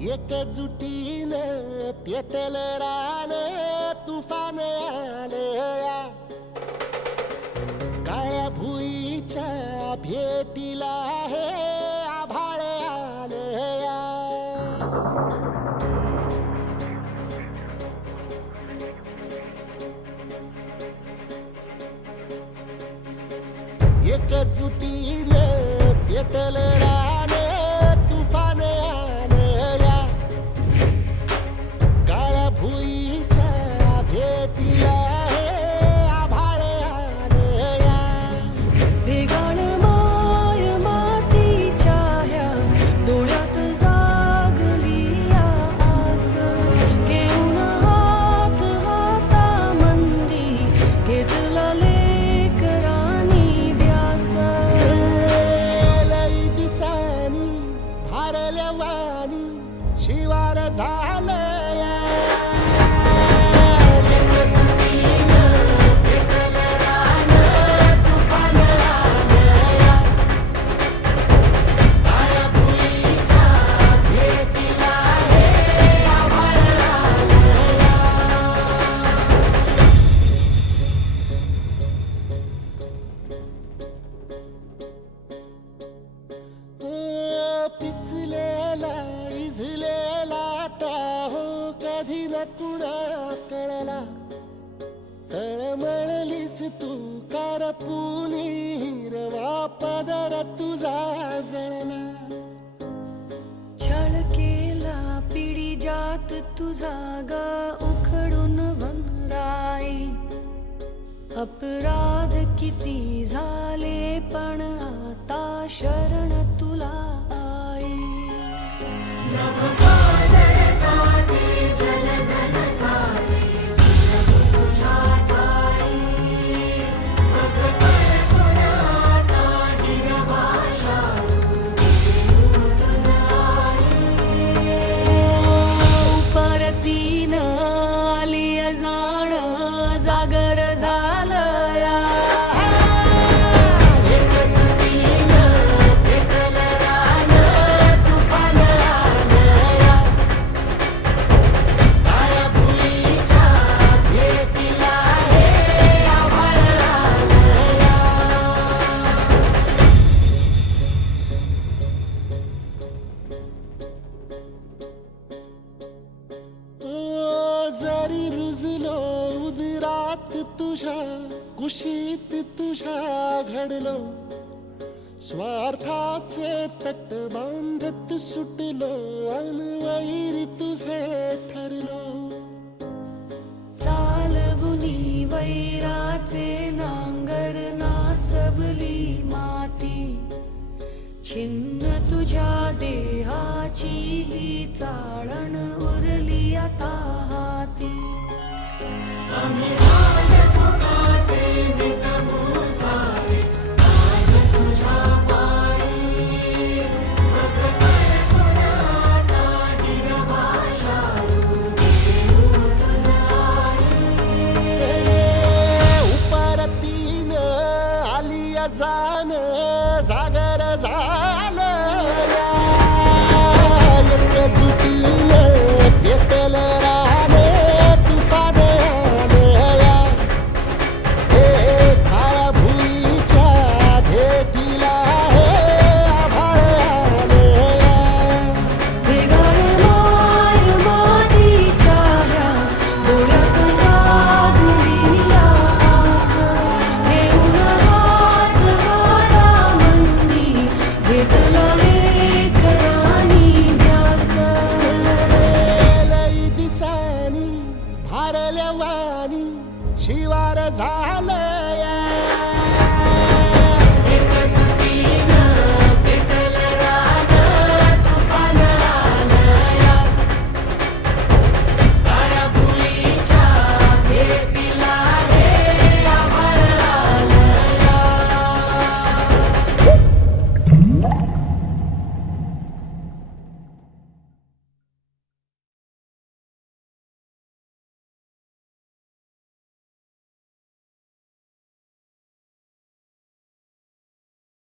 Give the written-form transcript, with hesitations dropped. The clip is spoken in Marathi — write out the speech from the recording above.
एकजुटीनं पेटलं रान तुफान आलया काळ्या भुईच्या भेटीला हे आभाळ आलया एकजुटीनं पेटलं रान तुफान आलया काळ्या भुईच्या भेटीला हे आभाळ आलया भेगाळ माय मातीच्या ह्या डोळ्यात जागली या आस घेऊन हात हातामंदी घेतला लेकरांनी ध्यास लई दिसानी भारल्या वाणी शिवार झालया एकजुटीनं पेटलं रान तुफान आलया काळ्या भुईच्या भेटीला हे आभाळ आलया पिचलेला इझलेला टाहो कधी न कुणा कळला तळमळलीस तू कारपुनी हिरवा पदर तुझा जळला छळ केला पिढी जात तुझा ग उखडून वनराई अपराध किती झाले पण आता शरण तुला आई परतीन आली जाण जागर झालया एकजुटीनं पेटलं रान तुफान आलया काळ्या भुईच्या भेटीला हे आभाळ आलया जरी रुजलो उदरात तुझ्या कुशीत तुझ्या घडलो स्वार्थाचे तट बांधत सुटलो अनवैरी तुझे ठरलो चालवुनी वैराचे नांगर नासवली माती छिन्न तुझ्या देहाची ही चाळण उरली आता हाती आम्ही राजपुताचे निटमूळ